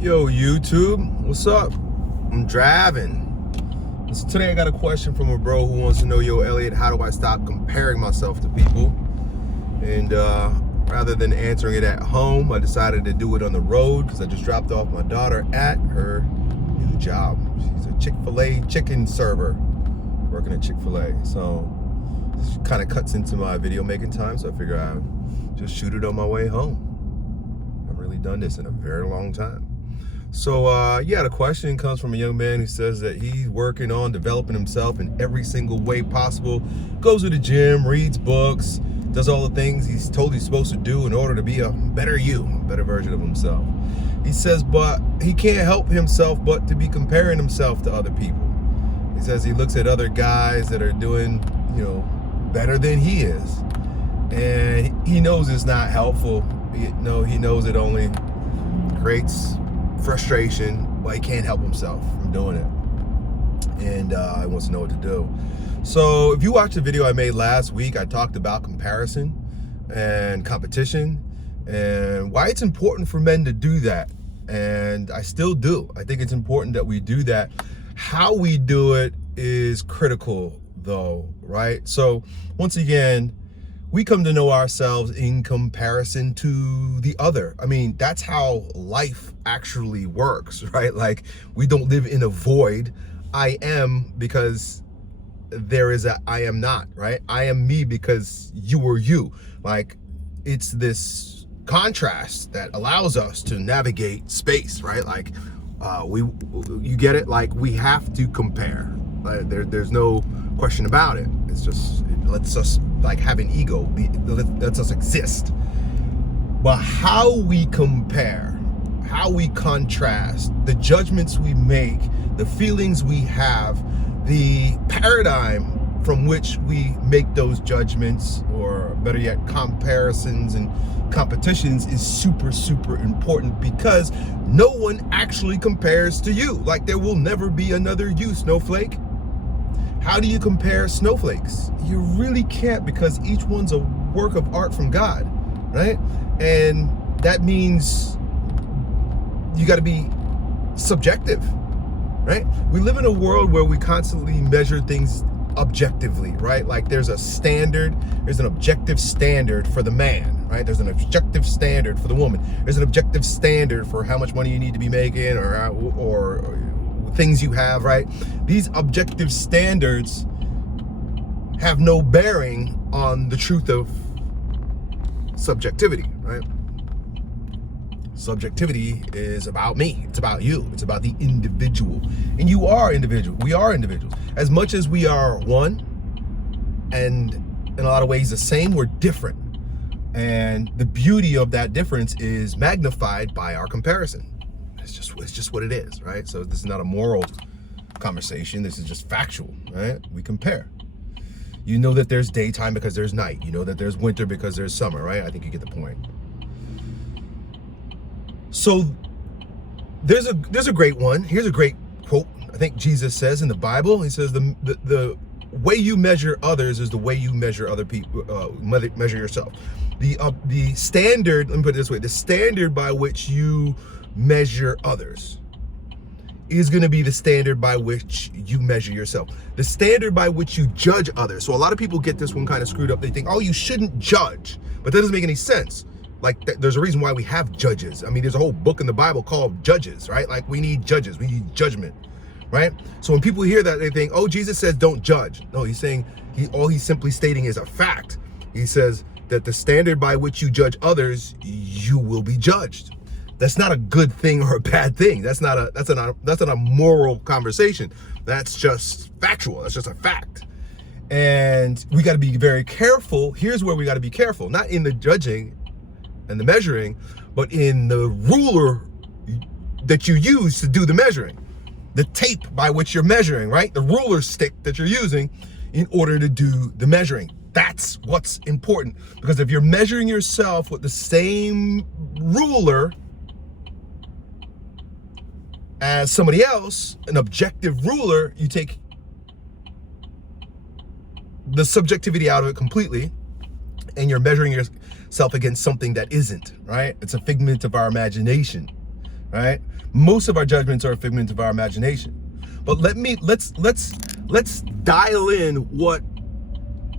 Yo, YouTube, what's up? I'm driving. So today I got a question from a bro who wants to know, yo, Elliot, how do I stop comparing myself to people? And rather than answering it at home, I decided to do it on the road because I just dropped off my daughter at her new job. She's a Chick-fil-A chicken server working at Chick-fil-A. So this kind of cuts into my video making time, so I figure I'd just shoot it on my way home. I've really done this in a very long time. So yeah, the question comes from a young man who says that he's working on developing himself in every single way possible, goes to the gym, reads books, does all the things he's told he's supposed to do in order to be a better you, a better version of himself. He says, but he can't help himself but to be comparing himself to other people. He says he looks at other guys that are doing, better than he is. And he knows it's not helpful. He knows it only creates frustration, but he can't help himself from doing it, and he wants to know what to do. So if you watched the video I made last week, I talked about comparison and competition and why it's important for men to do that, and I still do. I think it's important that we do that. How we do it is critical though, right? So once again, we come to know ourselves in comparison to the other. I mean, that's how life actually works, right? Like, we don't live in a void. I am because there is a I am not, right? I am me because you are you. Like, it's this contrast that allows us to navigate space, right? Like, you get it? Like, we have to compare. There's no question about it. It's just, it lets us like have an ego, lets us exist. But how we compare, how we contrast, the judgments we make, the feelings we have, the paradigm from which we make those judgments, or better yet, comparisons and competitions, is super, super important, because no one actually compares to you. Like, there will never be another you, Snowflake. How do you compare snowflakes? You really can't, because each one's a work of art from God, right? And that means you got to be subjective, right? We live in a world where we constantly measure things objectively, right? Like, there's a standard, there's an objective standard for the man, right? There's an objective standard for the woman. There's an objective standard for how much money you need to be making, or things you have, right? These objective standards have no bearing on the truth of subjectivity, right? Subjectivity is about me. It's about you. It's about the individual. And you are individual. We are individuals. As much as we are one, and in a lot of ways the same, we're different. And the beauty of that difference is magnified by our comparison. It's just what it is, right? So this is not a moral conversation. This is just factual, right? We compare. You know that there's daytime because there's night. You know that there's winter because there's summer, right? I think you get the point. So there's a great one. Here's a great quote. I think Jesus says in the Bible. He says the way you measure others is the way you measure other people. Measure yourself. The standard. Let me put it this way: the standard by which you measure others is going to be the standard by which you measure yourself. The standard by which you judge others. So a lot of people get this one kind of screwed up. They think, oh, you shouldn't judge, but that doesn't make any sense. Like, there's a reason why we have judges. I mean, there's a whole book in the Bible called Judges, right? Like, we need judges, we need judgment, right? So when people hear that, they think, oh, Jesus says don't judge. No, he's saying, all he's simply stating is a fact. He says that the standard by which you judge others, you will be judged. That's not a good thing or a bad thing. That's not a moral conversation. That's just factual. That's just a fact. And we got to be very careful. Here's where we got to be careful, not in the judging and the measuring, but in the ruler that you use to do the measuring, the tape by which you're measuring, right? The ruler stick that you're using in order to do the measuring. That's what's important, because if you're measuring yourself with the same ruler as somebody else, an objective ruler, you take the subjectivity out of it completely, and you're measuring yourself against something that isn't, right? It's a figment of our imagination, right? Most of our judgments are a figment of our imagination. But let's dial in what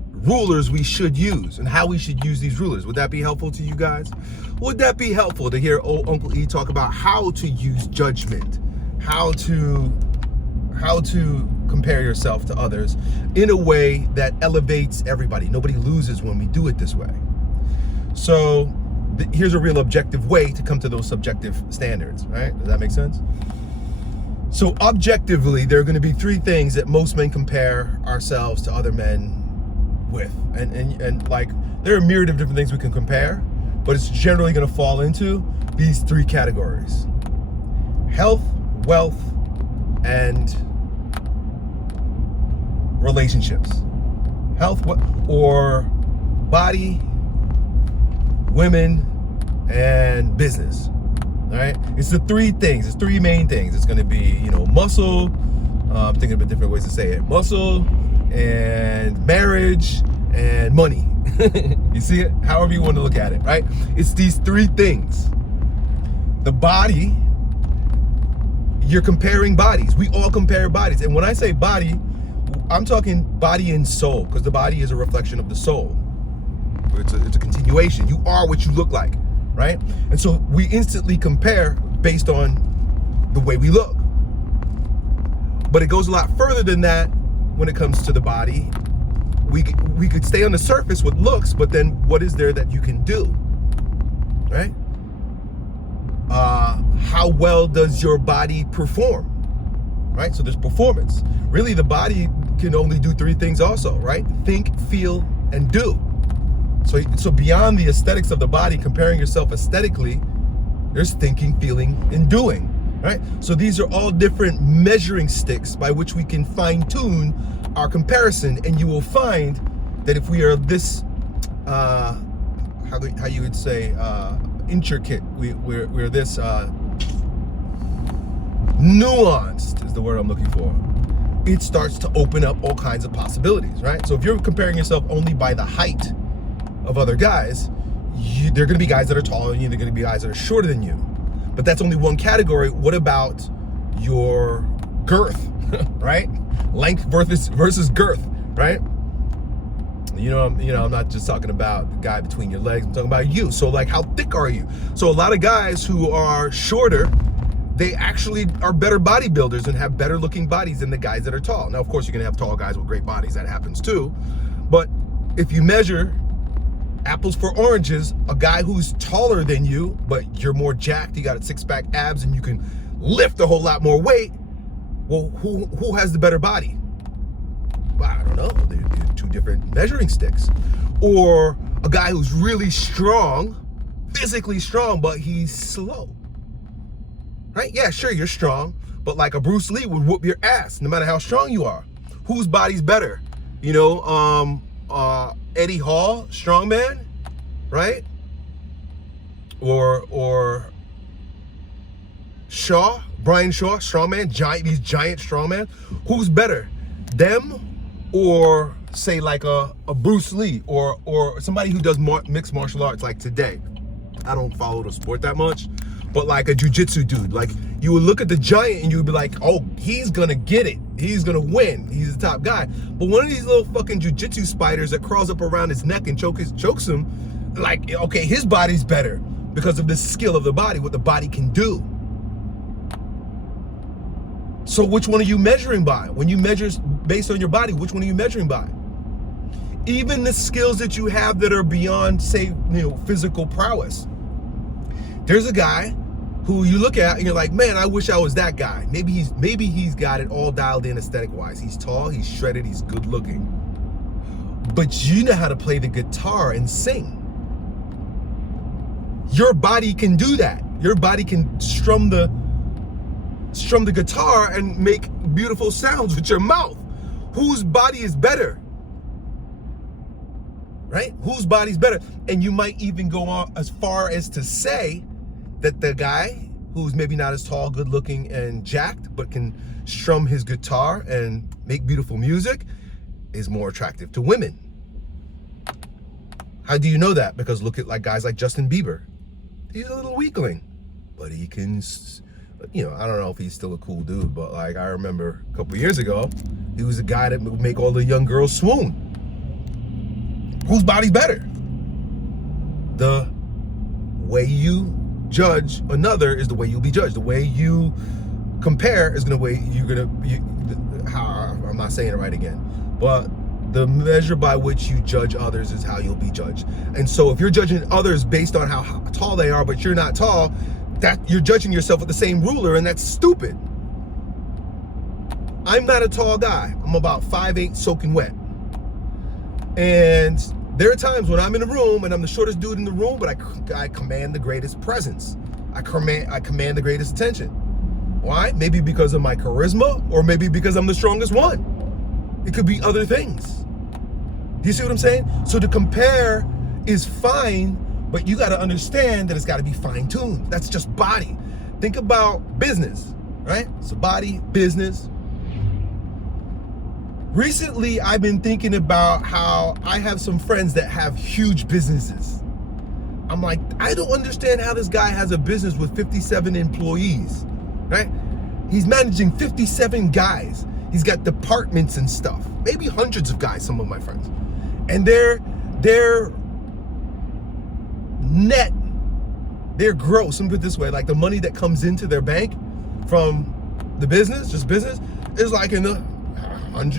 rulers we should use and how we should use these rulers. Would that be helpful to you guys? Would that be helpful to hear old Uncle E talk about how to use judgment, how to compare yourself to others in a way that elevates everybody? Nobody loses when we do it this way. So here's a real objective way to come to those subjective standards, right? Does that make sense? So objectively, there are going to be three things that most men compare ourselves to other men with. And like, there are a myriad of different things we can compare, but it's generally going to fall into these three categories: health, wealth, and relationships. Health or body, women, and business. All right, it's the three things. It's three main things. It's going to be, muscle. I'm thinking of different ways to say it. Muscle and marriage and money. You see it? However you want to look at it, right? It's these three things. The body, you're comparing bodies. We all compare bodies. And when I say body, I'm talking body and soul, because the body is a reflection of the soul. It's a continuation. You are what you look like, right? And so we instantly compare based on the way we look. But it goes a lot further than that when it comes to the body. We could stay on the surface with looks, but then what is there that you can do, right? How well does your body perform, right? So there's performance. Really, the body can only do three things also, right? Think, feel, and do. So beyond the aesthetics of the body, comparing yourself aesthetically, there's thinking, feeling, and doing, right? So these are all different measuring sticks by which we can fine-tune our comparison, and you will find that if we are this, how you would say, intricate, we're this nuanced is the word I'm looking for. It starts to open up all kinds of possibilities, right? So if you're comparing yourself only by the height of other guys, there are going to be guys that are taller than you, there are going to be guys that are shorter than you. But that's only one category. What about your girth, right? Length versus girth, right? I'm not just talking about the guy between your legs. I'm talking about you. So like, how thick are you? So a lot of guys who are shorter, they actually are better bodybuilders and have better looking bodies than the guys that are tall. Now, of course, you're going to have tall guys with great bodies. That happens too. But if you measure apples for oranges, a guy who's taller than you, but you're more jacked, you got a six-pack abs, and you can lift a whole lot more weight, well, who has the better body? Well, I don't know. They're two different measuring sticks. Or a guy who's really strong, physically strong, but he's slow, right? Yeah, sure, you're strong, but like a Bruce Lee would whoop your ass no matter how strong you are. Whose body's better? Eddie Hall, strongman, right? Or Brian Shaw, strongman, these giant strongman. Who's better, them or say like a Bruce Lee or somebody who does mixed martial arts like today? I don't follow the sport that much, but like a jiu-jitsu dude, like you would look at the giant and you would be like, oh, he's gonna get it. He's gonna win. He's the top guy. But one of these little fucking jiu-jitsu spiders that crawls up around his neck and chokes him, like, okay, his body's better because of the skill of the body, what the body can do. So which one are you measuring by? When you measure based on your body, which one are you measuring by? Even the skills that you have that are beyond, say, physical prowess. There's a guy who you look at and you're like, man, I wish I was that guy. Maybe he's got it all dialed in aesthetic wise. He's tall, he's shredded, he's good looking. But you know how to play the guitar and sing. Your body can do that. Your body can strum the guitar and make beautiful sounds with your mouth. Whose body is better? Right? Whose body's better? And you might even go on as far as to say that the guy who's maybe not as tall, good looking, and jacked, but can strum his guitar and make beautiful music is more attractive to women. How do you know that? Because look at like guys like Justin Bieber. He's a little weakling, but he can, you know, I don't know if he's still a cool dude, but like I remember a couple years ago, he was the guy that would make all the young girls swoon. Whose body's better? The way you judge another is the way you'll be judged. The way you compare is the way you're gonna. I'm not saying it right again, but the measure by which you judge others is how you'll be judged. And so if you're judging others based on how tall they are, but you're not tall, that you're judging yourself with the same ruler, and that's stupid. I'm not a tall guy. I'm about 5'8", soaking wet. And there are times when I'm in a room and I'm the shortest dude in the room, but I command the greatest presence. I command the greatest attention. Why? Maybe because of my charisma, or maybe because I'm the strongest one. It could be other things. Do you see what I'm saying? So to compare is fine, but you got to understand that it's got to be fine-tuned. That's just body. Think about business, right? So body, business. Recently, I've been thinking about how I have some friends that have huge businesses. I'm like, I don't understand how this guy has a business with 57 employees, right? He's managing 57 guys. He's got departments and stuff, maybe hundreds of guys, some of my friends. And their net, their gross, let me put it this way, like the money that comes into their bank from the business, just business, is like in the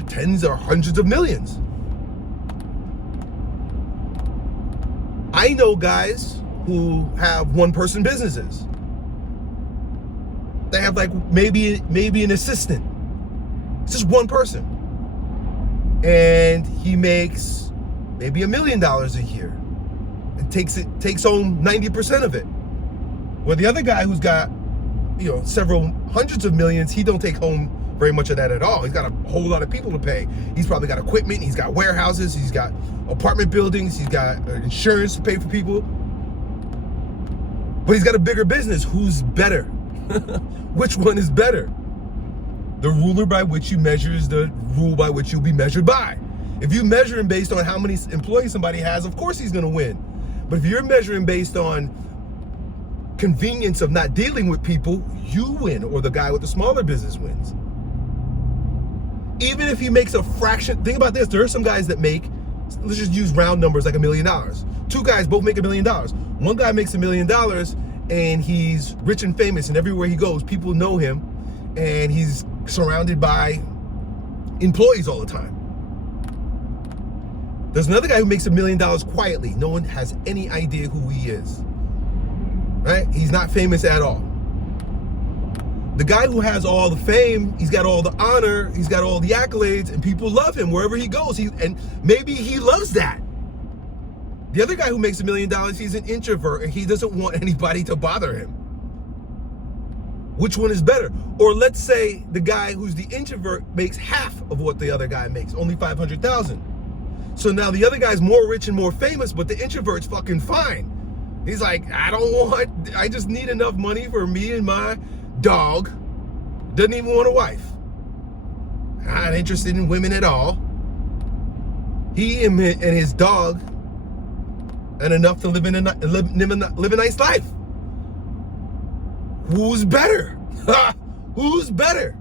tens or hundreds of millions. I know guys who have one-person businesses. They have like maybe an assistant. It's just one person. And he makes maybe $1 million a year and takes home 90% of it. Well, the other guy who's got, you know, several hundreds of millions, he don't take home very much of that at all. He's got a whole lot of people to pay. He's probably got equipment, he's got warehouses, he's got apartment buildings, he's got insurance to pay for people. But he's got a bigger business. Who's better? Which one is better? The ruler by which you measure is the rule by which you'll be measured by. If you measure him based on how many employees somebody has, of course he's gonna win. But if you're measuring based on convenience of not dealing with people, you win, or the guy with the smaller business wins. Even if he makes a fraction, think about this, there are some guys that make, let's just use round numbers, like $1 million. Two guys both make $1 million. One guy makes $1 million and he's rich and famous, and everywhere he goes, people know him, and he's surrounded by employees all the time. There's another guy who makes $1 million quietly. No one has any idea who he is, right? He's not famous at all. The guy who has all the fame, he's got all the honor, he's got all the accolades, and people love him wherever he goes. And maybe he loves that. The other guy who makes $1 million, he's an introvert, and he doesn't want anybody to bother him. Which one is better? Or let's say the guy who's the introvert makes half of what the other guy makes, only $500,000. So now the other guy's more rich and more famous, but the introvert's fucking fine. He's like, I just need enough money for me and my dog. Doesn't even want a wife. Not interested in women at all. He and his dog, and enough to live a nice life. Who's better? Who's better?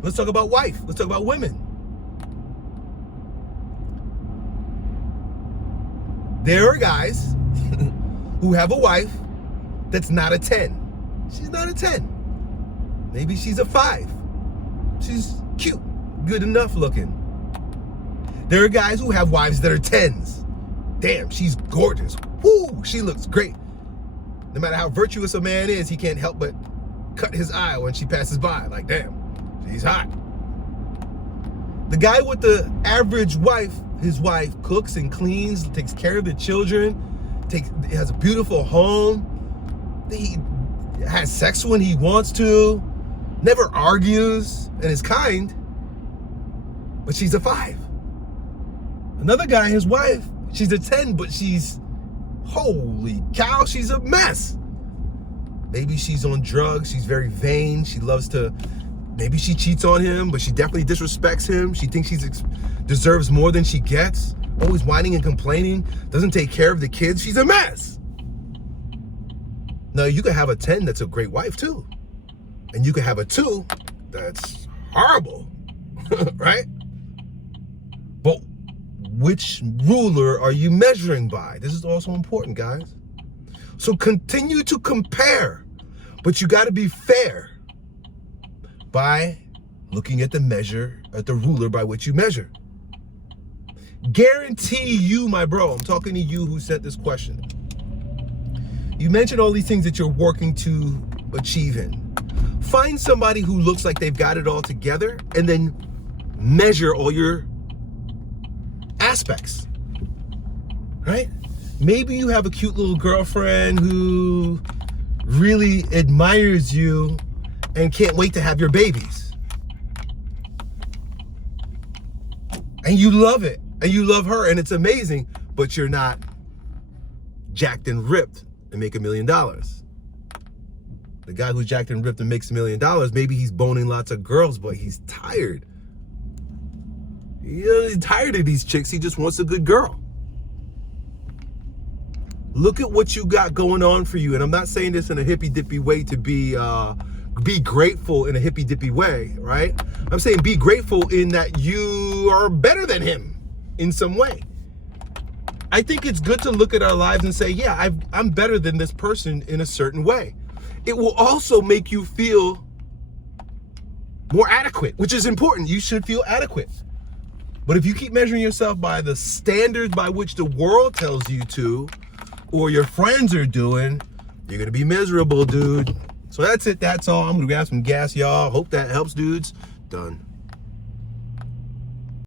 Let's talk about wife. Let's talk about women. There are guys who have a wife that's not a 10. She's not a 10. Maybe she's a 5. She's cute, good enough looking. There are guys who have wives that are 10s. Damn, she's gorgeous. Woo, she looks great. No matter how virtuous a man is, he can't help but cut his eye when she passes by. Like, damn, she's hot. The guy with the average wife, his wife cooks and cleans, takes care of the children, has a beautiful home. He has sex when he wants to, never argues, and is kind, but she's a 5. Another guy, his wife, she's a 10, but she's, holy cow, she's a mess. Maybe she's on drugs, she's very vain, she loves to, maybe she cheats on him, but she definitely disrespects him. She thinks she deserves more than she gets, always whining and complaining, doesn't take care of the kids. She's a mess. Now, you could have a 10 that's a great wife too. And you could have a 2 that's horrible, right? But which ruler are you measuring by? This is also important, guys. So continue to compare, but you got to be fair by looking at the ruler by which you measure. Guarantee you, my bro, I'm talking to you who sent this question. You mentioned all these things that you're working to achieve in. Find somebody who looks like they've got it all together and then measure all your aspects, right? Maybe you have a cute little girlfriend who really admires you and can't wait to have your babies. And you love it, and you love her, and it's amazing, but you're not jacked and ripped and make $1 million. The guy who's jacked and ripped and makes $1 million, maybe he's boning lots of girls, but he's tired. He's tired of these chicks. He just wants a good girl. Look at what you got going on for you. And I'm not saying this in a hippy-dippy way to be grateful in a hippy-dippy way, right? I'm saying be grateful in that you are better than him in some way. I think it's good to look at our lives and say, yeah, I'm better than this person in a certain way. It will also make you feel more adequate, which is important. You should feel adequate. But if you keep measuring yourself by the standards by which the world tells you to, or your friends are doing, you're gonna be miserable, dude. So that's it, that's all. I'm gonna grab some gas, y'all. Hope that helps, dudes. Done.